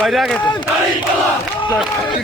বাইরে আগে আকবার। লক্ষ্মীপুরে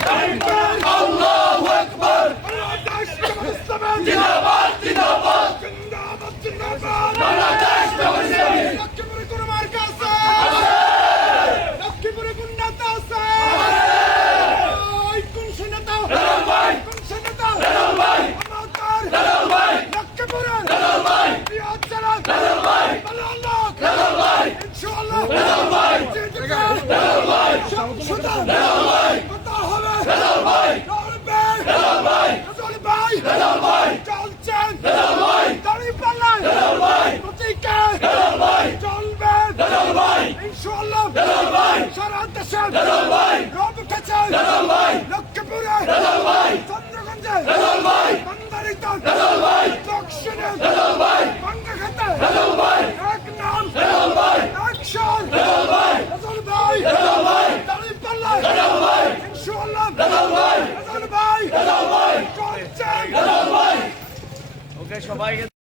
স্টেশন। দাদল ভাই রোড উঠেছে। দাদল ভাই লক্ষ্মীপুরে। দাদল ভাই চন্দ্রগঞ্জে। দাদল ভাই বান্দারিতে। দাদল ভাই দক্ষিণে। দাদল ভাই বাঙ্গাখাতে দাদল ভাই এক নাম। দাদল ভাই অ্যাকশন দাদল ভাই দাদল ভাই দাদল ভাই দালিম পাল্লা দাদল ভাই ইনশাআল্লাহ দাদল ভাই দাদল ভাই দাদল ভাই চলছে। দাদল ভাই ওকে সবাই